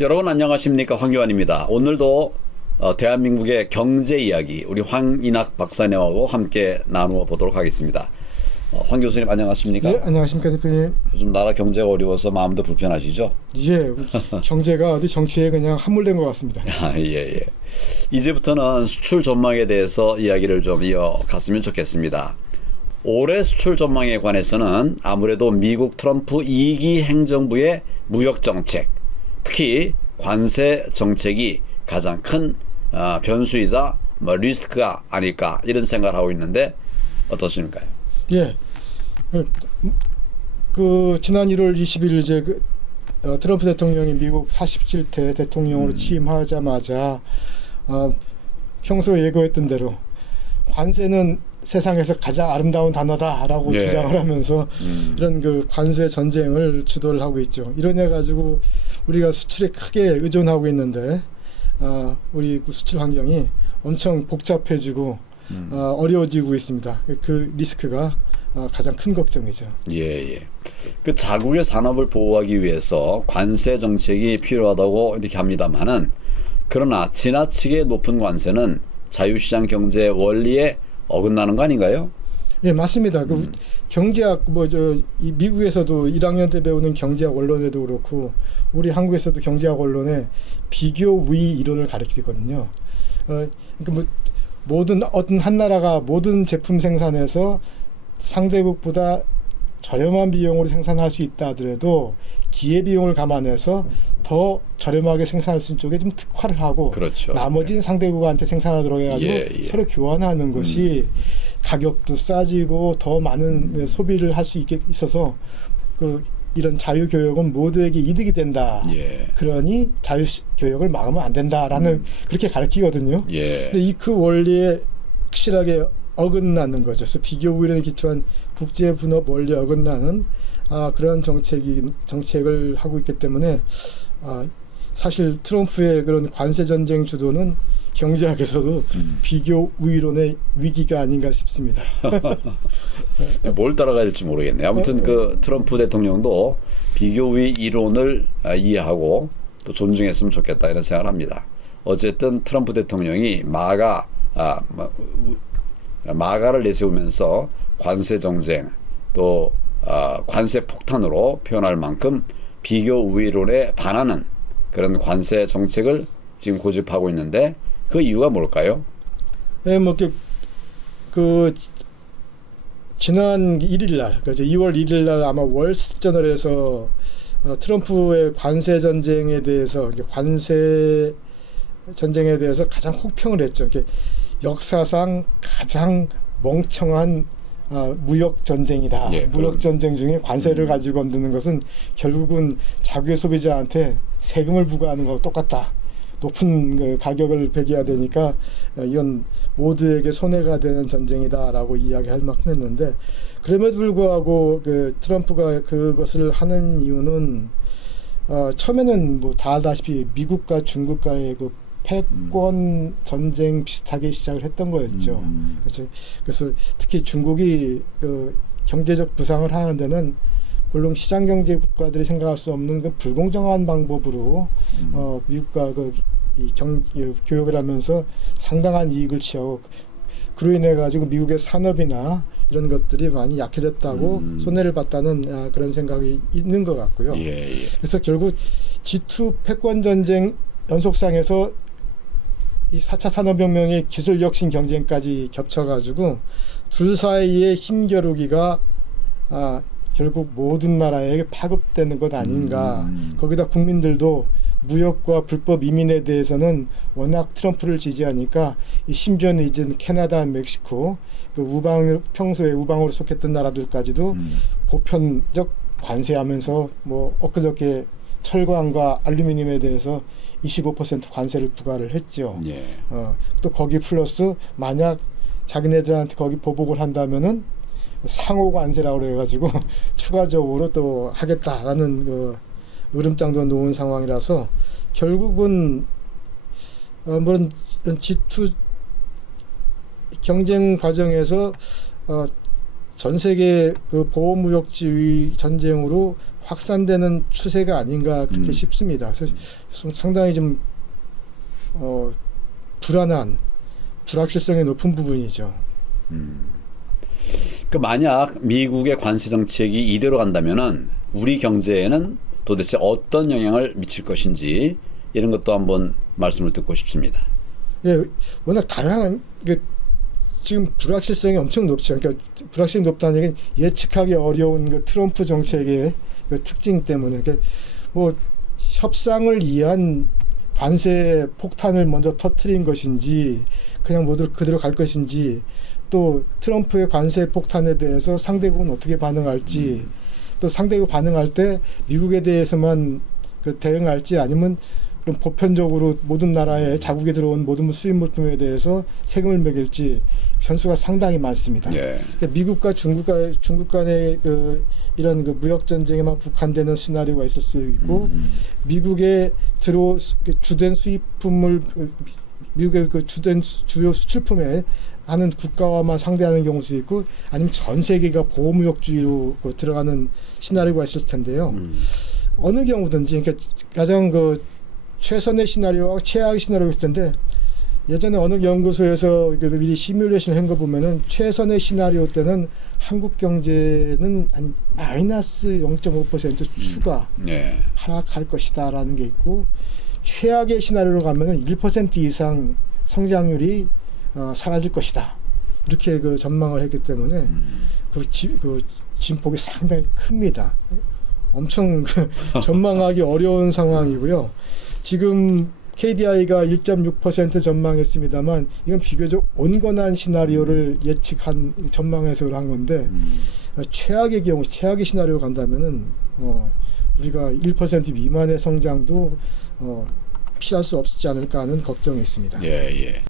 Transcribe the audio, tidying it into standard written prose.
여러분 안녕하십니까, 황교안입니다. 오늘도 대한민국의 경제 이야기 우리 황인학 박사님하고 함께 나누어 보도록 하겠습니다. 황 교수님 안녕하십니까? 네, 안녕하십니까 대표님. 요즘 나라 경제가 어려워서 마음도 불편하시죠? 이제 경제가 어디 정치에 그냥 함몰된 것 같습니다. 예. 이제부터는 수출 전망에 대해서 이야기를 좀 이어갔으면 좋겠습니다. 올해 수출 전망에 관해서는 아무래도 미국 트럼프 2기 행정부의 무역 정책, 특히 관세 정책이 가장 큰 변수이자 리스크가 아닐까 이런 생각을 하고 있는데 어떠십니까? 예, 지난 1월 20일 이제 트럼프 대통령이 미국 47대 대통령으로 취임하자마자 평소 예고했던 대로 관세는 세상에서 가장 아름다운 단어다라고 주장을 하면서 이런 관세 전쟁을 주도를 하고 있죠. 이러냐 가지고 우리가 수출에 크게 의존하고 있는데 우리 수출 환경이 엄청 복잡해지고 어려워지고 있습니다. 그 리스크가 가장 큰 걱정이죠. 예. 그 자국의 산업을 보호하기 위해서 관세 정책이 필요하다고 이렇게 합니다만은, 그러나 지나치게 높은 관세는 자유시장 경제 원리에 어긋나는 거 아닌가요? 예, 맞습니다. 경제학 이 미국에서도 1학년 때 배우는 경제학 원론에도 그렇고 우리 한국에서도 경제학 원론에 비교 우위 이론을 가르치거든요. 그러니까 모든 어떤 한 나라가 모든 제품 생산에서 상대국보다 저렴한 비용으로 생산할 수 있다 하더라도 기회비용을 감안해서 더 저렴하게 생산할 수 있는 쪽에 좀 특화를 하고, 그렇죠. 나머지는 상대국한테 생산하도록 해가지고 서로 교환하는 것이 가격도 싸지고 더 많은 소비를 할 수 있어서 이런 자유교역은 모두에게 이득이 된다. 그러니 자유교역을 막으면 안 된다라는 그렇게 가르치거든요. 근데 그 원리에 확실하게 어긋나는 거죠. 그래서 비교 우위론에 기초한 국제 분업 원리에 어긋나는 그런 정책을 하고 있기 때문에 사실 트럼프의 그런 관세 전쟁 주도는 경제학에서도 비교 우위론의 위기가 아닌가 싶습니다. 뭘 따라가야 될지 모르겠네요. 아무튼 트럼프 대통령도 비교 우위 이론을 이해하고 또 존중했으면 좋겠다 이런 생각을 합니다. 어쨌든 트럼프 대통령이 마가를 내세우면서 관세 정쟁 또 관세 폭탄으로 표현할 만큼 비교 우위론에 반하는 그런 관세 정책을 지금 고집하고 있는데, 그 이유가 뭘까요? 네, 지난 1일날, 그러니까 2월 1일날 아마 월스트저널에서 트럼프의 관세 전쟁에 대해서 가장 혹평을 했죠. 역사상 가장 멍청한 무역 전쟁이다. 무역 전쟁 중에 관세를 가지고 건드는 것은 결국은 자국의 소비자한테 세금을 부과하는 거하고 똑같다. 높은 가격을 매겨야 되니까 이건 모두에게 손해가 되는 전쟁이다라고 이야기할 만큼 했는데, 그럼에도 불구하고 트럼프가 그것을 하는 이유는 처음에는 다 알다시피 미국과 중국과의 패권 전쟁 비슷하게 시작을 했던 거였죠. 그래서 특히 중국이 경제적 부상을 하는 데는 물론 시장 경제 국가들이 생각할 수 없는 불공정한 방법으로 미국과 교역을 하면서 상당한 이익을 취하고, 그로 인해 가지고 미국의 산업이나 이런 것들이 많이 약해졌다고 손해를 봤다는 그런 생각이 있는 것 같고요. 그래서 결국 G2 패권 전쟁 연속상에서 이 4차 산업혁명의 기술 혁신 경쟁까지 겹쳐가지고 둘 사이의 힘겨루기가 결국 모든 나라에게 파급되는 것 아닌가. 거기다 국민들도 무역과 불법 이민에 대해서는 워낙 트럼프를 지지하니까 심지어는 이제 캐나다, 멕시코, 평소에 우방으로 속했던 나라들까지도 보편적 관세하면서 엊그저께 철광과 알루미늄에 대해서 25% 관세를 부과를 했죠. 또 거기 플러스 만약 자기네들한테 거기 보복을 한다면은 상호 관세라고 그래가지고 추가적으로 또 하겠다라는 으름장도 놓은 상황이라서 결국은 물론 G2 경쟁 과정에서 전 세계 그 보호무역주의 전쟁으로 확산되는 추세가 아닌가 그렇게 싶습니다. 그래서 상당히 좀 불안한 불확실성이 높은 부분이죠. 그 만약 미국의 관세 정책이 이대로 간다면은 우리 경제에는 도대체 어떤 영향을 미칠 것인지 이런 것도 한번 말씀을 듣고 싶습니다. 예, 워낙 다양한 지금 불확실성이 엄청 높죠. 그러니까 불확실성이 높다는 얘기는 예측하기 어려운 그 트럼프 정책의 그 특징 때문에 뭐 협상을 위한 관세 폭탄을 먼저 터뜨린 것인지 그냥 모두 그대로 갈 것인지 또 트럼프의 관세 폭탄에 대해서 상대국은 어떻게 반응할지 또 상대국 반응할 때 미국에 대해서만 그 대응할지 아니면 그럼 보편적으로 모든 나라에 자국에 들어온 모든 수입 물품에 대해서 세금을 매길지 변수가 상당히 많습니다. 예. 그러니까 미국과 중국 간의 이런 그 무역 전쟁에만 국한되는 시나리오가 있을 수 있고 미국의 주된 수입품을 미국의 그 주요 수출품에 하는 국가와만 상대하는 경우도 있고 아니면 전 세계가 보호무역주의로 들어가는 시나리오가 있을 텐데요. 어느 경우든지 그러니까 가장 그 최선의 시나리오와 최악의 시나리오가 있을 텐데 예전에 어느 연구소에서 미리 시뮬레이션 한 거 보면은 최선의 시나리오 때는 한국 경제는 한 마이너스 0.5% 추가 하락할 것이다라는 게 있고 최악의 시나리오로 가면은 1% 이상 성장률이 사라질 것이다 이렇게 그 전망을 했기 때문에 그 진폭이 상당히 큽니다. 엄청 전망하기 어려운 상황이고요. 지금 KDI가 1.6% 전망했습니다만 이건 비교적 온건한 시나리오를 전망해서 한 건데 최악의 경우 최악의 시나리오 간다면은 우리가 1% 미만의 성장도 피할 수 없지 않을까 하는 걱정이 있습니다. 예.